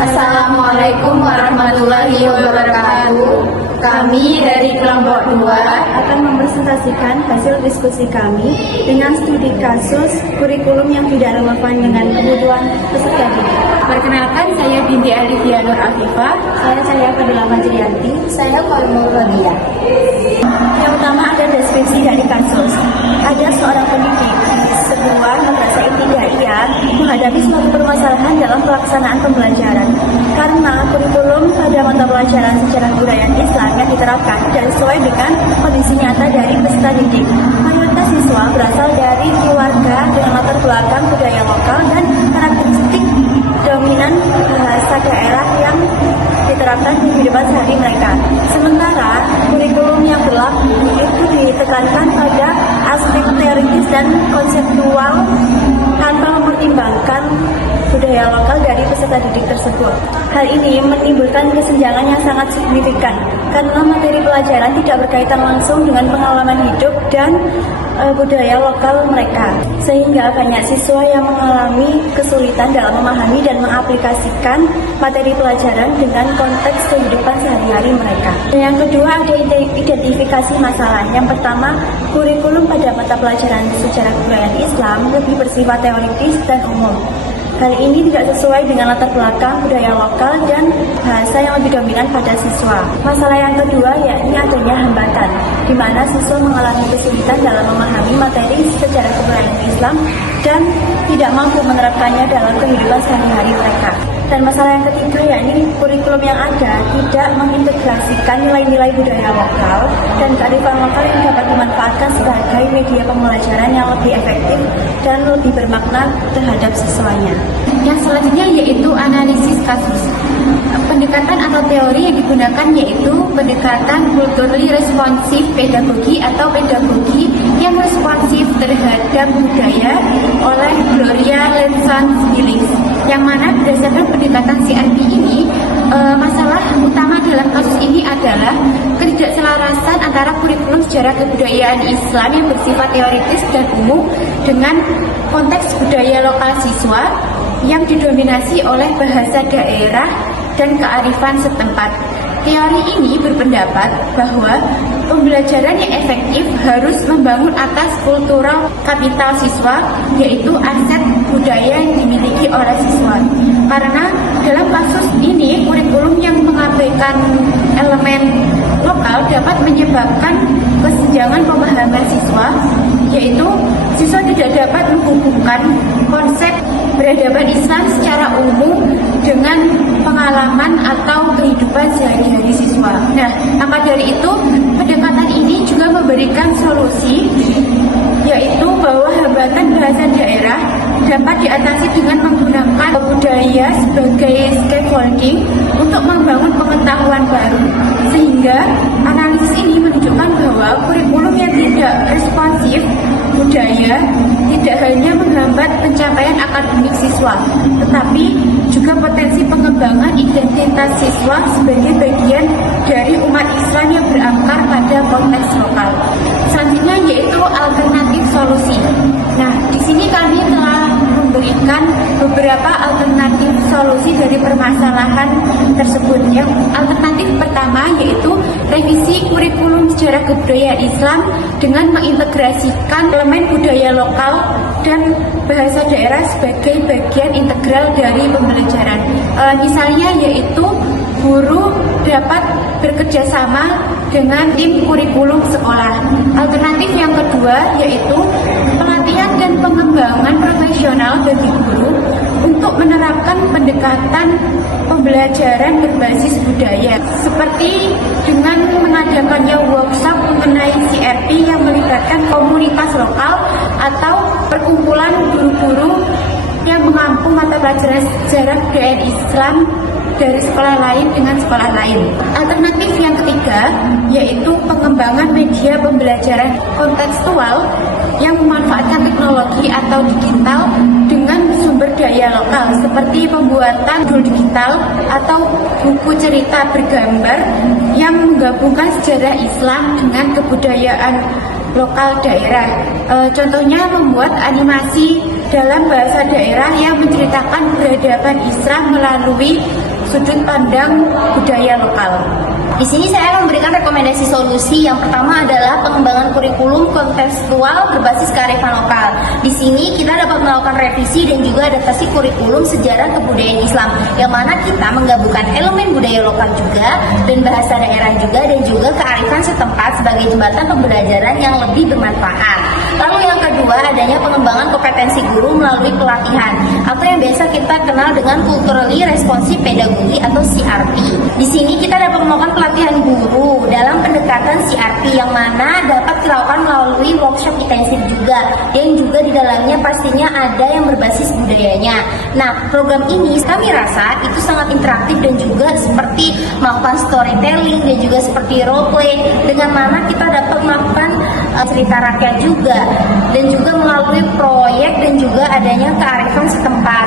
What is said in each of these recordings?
Assalamualaikum warahmatullahi wabarakatuh. Kami dari kelompok 2 akan mempresentasikan hasil diskusi kami dengan studi kasus kurikulum yang tidak relevan dengan kebutuhan peserta didik. Perkenalkan, saya Binti Alivia Nur Afifah. Saya Fadila Majrianti. Saya Falmur Rodia. Yang pertama ada deskripsi dari kasus. Ada seorang pendidik di sebuah madrasah ibtidaiyah menghadapi suatu permasalahan dalam pelaksanaan pembelajaran karena kurikulum pada mata pelajaran sejarah budaya Islam yang diterapkan tidak sesuai dengan kondisi nyata dari peserta didik. Mayoritas siswa berasal dari keluarga dengan latar belakang budaya lokal dan karakteristik dominan bahasa daerah yang diterapkan di kehidupan sehari mereka. Sementara kurikulum yang berlaku itu ditekankan pada aspek teoritis dan konseptual tanpa mempertimbangkan budaya lokal dari peserta didik tersebut. Hal ini menimbulkan kesenjangan yang sangat signifikan karena materi pelajaran tidak berkaitan langsung dengan pengalaman hidup dan budaya lokal mereka, sehingga banyak siswa yang mengalami kesulitan dalam memahami dan mengaplikasikan materi pelajaran dengan konteks kehidupan sehari-hari mereka. Dan yang kedua ada identifikasi masalah. Yang pertama, kurikulum pada mata pelajaran sejarah kebudayaan Islam lebih bersifat teoritis dan umum. Hal ini tidak sesuai dengan latar belakang budaya lokal dan bahasa yang lebih dominan pada siswa. Masalah yang kedua yakni adanya hambatan, di mana siswa mengalami kesulitan dalam memahami materi sejarah kebudayaan Islam dan tidak mampu menerapkannya dalam kehidupan sehari-hari mereka. Dan masalah yang ketiga yakni kurikulum yang ada tidak mengintegrasikan nilai-nilai budaya lokal dan kearifan lokal yang dapat dimanfaatkan sebagai media pembelajaran yang lebih efektif dan lebih bermakna terhadap siswanya. Yang selanjutnya yaitu analisis kasus. Pendekatan atau teori yang digunakan yaitu pendekatan culturally responsive pedagogi atau pedagogi yang responsif terhadap budaya oleh Gloria Lenson-Willis, yang mana berdasarkan pendekatan CRP ini, masalah utama dalam kasus ini adalah ketidakselarasan antara kurikulum sejarah kebudayaan Islam yang bersifat teoritis dan umum dengan konteks budaya lokal siswa yang didominasi oleh bahasa daerah dan kearifan setempat. Teori ini berpendapat bahwa pembelajaran yang efektif harus membangun atas kultural kapital siswa, yaitu aset budaya yang dimiliki oleh siswa. Karena dalam kasus ini, kurikulum yang mengabaikan elemen lokal dapat menyebabkan kesenjangan pemahaman siswa, yaitu siswa tidak dapat menghubungkan konsep peradaban Islam secara umum dengan pengalaman atau kehidupan sehari-hari siswa. Nah, maka dari itu pendekatan ini juga memberikan solusi, yaitu bahwa hambatan bahasa daerah dapat diatasi dengan menggunakan budaya sebagai scaffolding untuk membangun pengetahuan baru. Sehingga analisis ini menunjukkan bahwa kurikulum yang tidak responsif budaya tidak hanya menghambat pencapaian akademik siswa, tetapi juga potensi pengembangan identitas siswa sebagai bagian dari umat Islam yang berakar pada konteks lokal. Selanjutnya yaitu alternatif solusi. Nah, di sini kami telah memberikan beberapa alternatif solusi dari permasalahan tersebut. Yang alternatif pertama yaitu revisi kurikulum sejarah kebudayaan Islam dengan mengintegrasikan elemen budaya lokal dan bahasa daerah sebagai bagian integral dari pembelajaran. Misalnya yaitu guru dapat bekerja sama dengan tim kurikulum sekolah. Alternatif yang kedua yaitu pelatihan dan pengembangan profesional bagi guru untuk menerapkan pendekatan pembelajaran berbasis budaya, seperti dengan mengadakannya workshop mengenai CRP yang melibatkan komunitas lokal atau perkumpulan guru-guru yang mengampung mata pelajaran sejarah budaya Islam dari sekolah lain dengan sekolah lain. Alternatif yang ketiga yaitu pengembangan media pembelajaran kontekstual yang memanfaatkan teknologi atau digital dengan sumber daya lokal, seperti pembuatan judul digital atau buku cerita bergambar yang menggabungkan sejarah Islam dengan kebudayaan lokal daerah. Contohnya membuat animasi dalam bahasa daerah yang menceritakan peradaban Islam melalui sudut pandang budaya lokal. Di sini saya akan memberikan rekomendasi solusi. Yang pertama adalah pengembangan kurikulum kontekstual berbasis kearifan lokal. Di sini kita dapat melakukan revisi dan juga adaptasi kurikulum sejarah kebudayaan Islam, yang mana kita menggabungkan elemen budaya lokal juga dan bahasa daerah juga dan juga kearifan setempat sebagai jembatan pembelajaran yang lebih bermanfaat. Lalu yang kedua adanya pengembangan kompetensi guru melalui pelatihan atau yang biasa kita kenal dengan culturally responsive pedagogy atau CRP. Di sini kita dapat melakukan pelatihan guru dalam pendekatan CRP yang mana dapat dilakukan melalui workshop intensif juga, yang juga di dalamnya pastinya ada yang berbasis budayanya. Nah, program ini kami rasa itu sangat interaktif dan juga seperti melakukan storytelling dan juga seperti role play, dengan mana kita dapat melakukan cerita rakyat juga dan juga melalui proyek dan juga adanya kearifan setempat.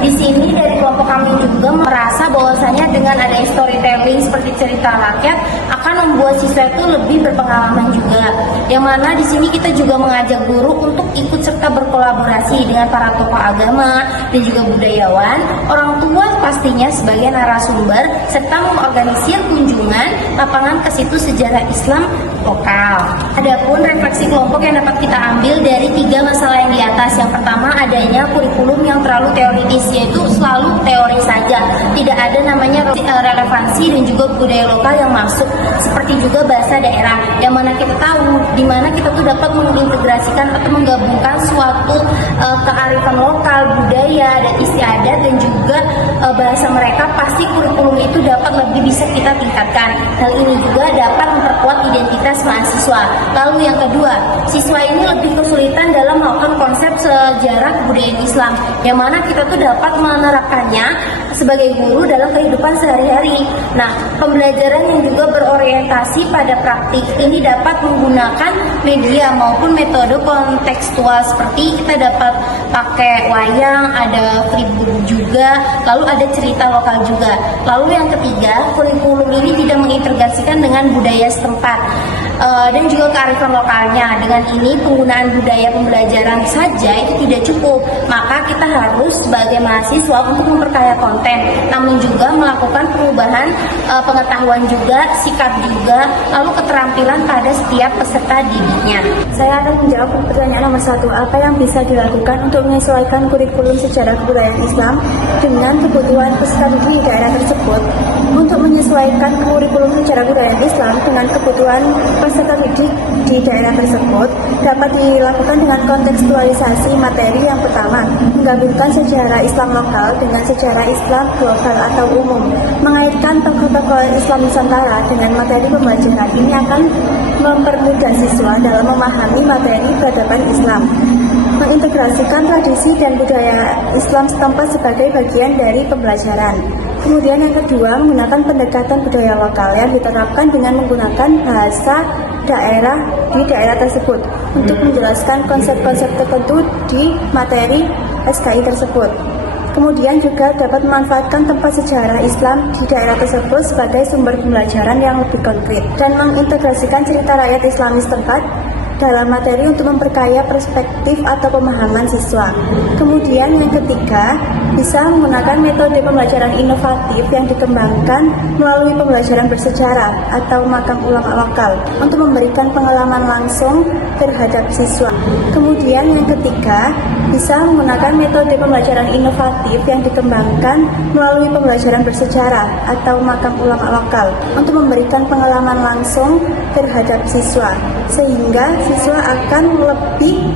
Di sini dari kelompok kami juga merasa bahwasanya dengan adanya storytelling seperti cerita rakyat akan membuat siswa itu lebih berpengalaman juga. Yang mana di sini kita juga mengajak guru untuk ikut serta berkolaborasi dengan para tokoh agama dan juga budayawan, orang tua pastinya sebagai narasumber serta mengorganisir kunjungan lapangan ke situs sejarah Islam lokal. Adapun refleksi kelompok yang dapat kita ambil dari 3 masalah yang di atas. Yang pertama adanya kurikulum yang terlalu teoritis, yaitu selalu teori saja, tidak ada namanya relevansi dan juga budaya lokal yang masuk, seperti juga bahasa daerah, yang mana kita tahu di mana kita tuh dapat mengintegrasikan atau menggabungkan suatu kearifan lokal, budaya dan istiadat dan juga bahasa mereka, pasti kurikulum itu dapat lebih bisa kita tingkatkan. Hal ini juga dapat memperkuat identitas mahasiswa. Lalu yang kedua, siswa ini lebih kesulitan dalam melakukan konsep sejarah kebudayaan Islam, yang mana kita tuh dapat menerapkannya sebagai guru dalam kehidupan sehari-hari. Nah, pembelajaran yang juga berorientasi pada praktik ini dapat menggunakan media maupun metode kontekstual, seperti kita dapat pakai wayang, ada flipbook juga, lalu ada cerita lokal juga. Lalu yang ketiga, kurikulum ini tidak mengintegrasikan dengan budaya setempat dan juga kearifan lokalnya. Dengan ini penggunaan budaya pembelajaran saja itu tidak cukup, maka kita harus sebagai mahasiswa untuk memperkaya konten, namun juga melakukan perubahan pengetahuan juga, sikap juga, lalu keterampilan pada setiap peserta didiknya. Saya akan menjawab pertanyaan nomor 1. Apa yang bisa dilakukan untuk menyesuaikan kurikulum sejarah kebudayaan Islam dengan kebutuhan peserta didik di daerah tersebut? Untuk menyesuaikan kurikulum sejarah kebudayaan Islam dengan kebutuhan peserta didik di daerah tersebut dapat dilakukan dengan kontekstualisasi materi. Yang pertama, menggabungkan sejarah Islam lokal dengan sejarah Islam global atau umum. Mengaitkan tokoh-tokoh Islam Nusantara dengan materi pembelajaran ini akan mempermudah siswa dalam memahami materi peradaban Islam. Mengintegrasikan tradisi dan budaya Islam setempat sebagai bagian dari pembelajaran. Kemudian yang kedua, menggunakan pendekatan budaya lokal yang diterapkan dengan menggunakan bahasa daerah di daerah tersebut untuk menjelaskan konsep-konsep tertentu di materi SKI tersebut. Kemudian juga dapat memanfaatkan tempat sejarah Islam di daerah tersebut sebagai sumber pembelajaran yang lebih konkret dan mengintegrasikan cerita rakyat Islami setempat dalam materi untuk memperkaya perspektif atau pemahaman siswa. Kemudian yang ketiga, bisa menggunakan metode pembelajaran inovatif yang dikembangkan melalui pembelajaran bersejarah atau makam ulama lokal untuk memberikan pengalaman langsung terhadap siswa. Kemudian yang ketiga, bisa menggunakan metode pembelajaran inovatif yang dikembangkan melalui pembelajaran bersejarah atau makam ulama lokal untuk memberikan pengalaman langsung terhadap siswa, sehingga siswa akan lebih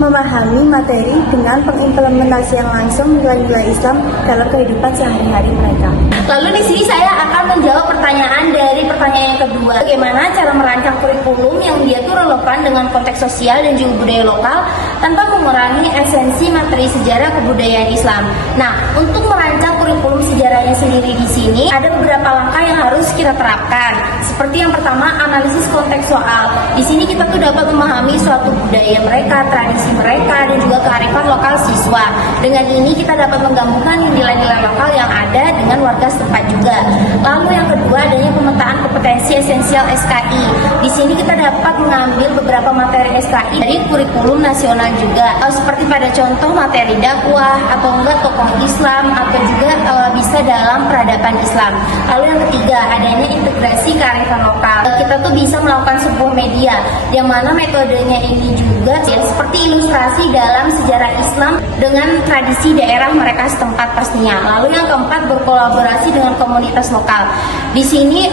memahami materi dengan pengimplementasian langsung nilai-nilai Islam dalam kehidupan sehari-hari mereka. Lalu di sini saya akan menjawab pertanyaan dari pertanyaan yang kedua. Bagaimana cara merancang kurikulum yang dia tuh relevan dengan konteks sosial dan juga budaya lokal tanpa mengurangi esensi materi sejarah kebudayaan Islam. Nah, untuk merancang kurikulum sejarahnya sendiri di sini ada beberapa langkah yang harus kita terapkan. Seperti yang pertama, analisis kontekstual. Di sini kita tuh dapat memahami suatu budaya mereka, tradisi mereka, dan juga kearifan lokal siswa. Dengan ini kita dapat menggabungkan nilai-nilai lokal yang ada dengan warga setempat juga. Lalu yang kedua adanya pemetaan kompetensi esensial SKI. Di sini kita dapat mengambil beberapa materi SKI dari kurikulum nasional juga, seperti pada contoh materi dakwah atau enggak tokoh Islam atau juga bisa dalam peradaban Islam. Lalu yang ketiga adanya integrasi kearifan lokal. Kita tuh bisa melakukan sebuah media yang mana metodenya ini juga ya, seperti ilustrasi dalam sejarah Islam dengan tradisi daerah mereka setempat pastinya. Lalu yang keempat berkolaborasi dengan komunitas lokal. Di sini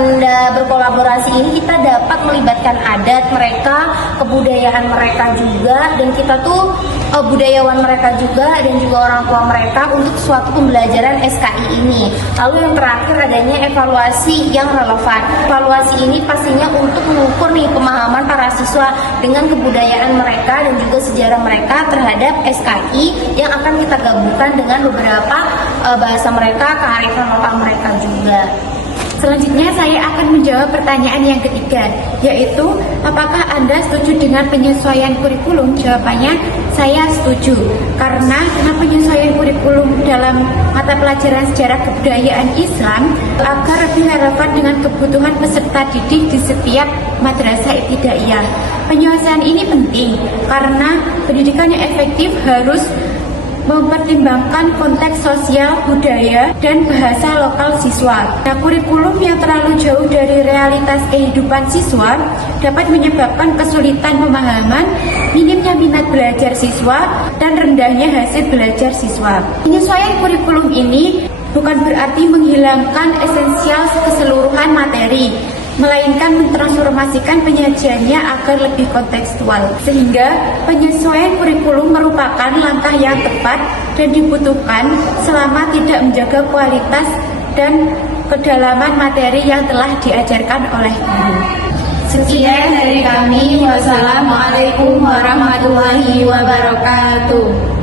berkolaborasi ini kita dapat melibatkan adat mereka, kebudayaan mereka juga, dan kita tuh budayawan mereka juga dan juga orang tua mereka untuk suatu pembelajaran SKI ini. Lalu yang terakhir adanya evaluasi yang relevan. Evaluasi ini pastinya untuk mengukur nih pemahaman para siswa dengan kebudayaan mereka dan juga sejarah mereka terhadap SKI yang akan kita gabungkan dengan beberapa bahasa mereka, kearifan lokal mereka juga. Selanjutnya saya akan menjawab pertanyaan yang ketiga, yaitu apakah Anda setuju dengan penyesuaian kurikulum? Jawabannya saya setuju, karena dengan penyesuaian kurikulum dalam mata pelajaran sejarah kebudayaan Islam agar lebih relevan dengan kebutuhan peserta didik di setiap madrasah ibtidaiyah. Penyesuaian ini penting karena pendidikan yang efektif harus mempertimbangkan konteks sosial, budaya, dan bahasa lokal siswa. Nah, kurikulum yang terlalu jauh dari realitas kehidupan siswa dapat menyebabkan kesulitan pemahaman, minimnya minat belajar siswa, dan rendahnya hasil belajar siswa. Penyesuaian kurikulum ini bukan berarti menghilangkan esensial keseluruhan materi, melainkan mentransformasikan penyajiannya agar lebih kontekstual. Sehingga penyesuaian kurikulum merupakan langkah yang tepat dan dibutuhkan selama tidak menjaga kualitas dan kedalaman materi yang telah diajarkan oleh guru. Sekian dari kami. Wassalamualaikum warahmatullahi wabarakatuh.